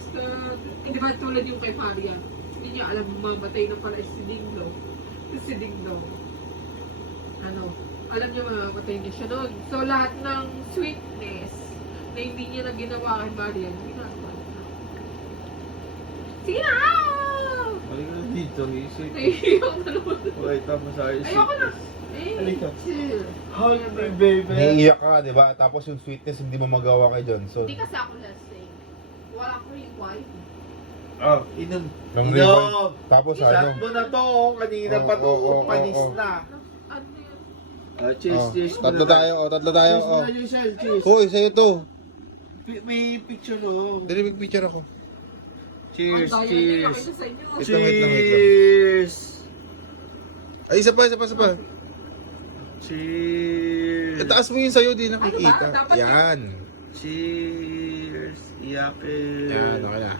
Basta, di ba tulad yung kay Maria, hindi niya alam mamatay na pala si Dingdong. Si Dingdong. Alam niya mamamatay na siya noon. So, lahat ng sweetness na hindi niya na ginawa kay Maria, ginagawa niya. Sige na! Ay, dito, isip. Naiiyak na naman. Okay, tapos ayos. Ayoko na. Halika. Chill. Hi, my baby. Naiiyak ka, di ba? Tapos yung sweetness hindi mo magawa kay Johnson. Hindi kasi ako lasing. Wala akong rewind. Oh, inom. Nang Inom. rewind. Tapos Shot ano? mo na to. Kanina pa to. Panis na. Ano yun? Cheers, cheers. Tatlo tayo, tatlo tayo. Cheers muna, Giselle. Cheers. Hoy, sa'yo to. May picture oh. Dali, big picture ako. Cheers, Ang daya niya, cheers. nakita sa inyo. Wait lang, wait lang, wait lang. Cheers. Ay, isa pa, isa pa, isa pa. Cheers. Itaas mo yun sa'yo, di nakikita. Dapat Yan. Cheers. Iyakin. Yan, okay na.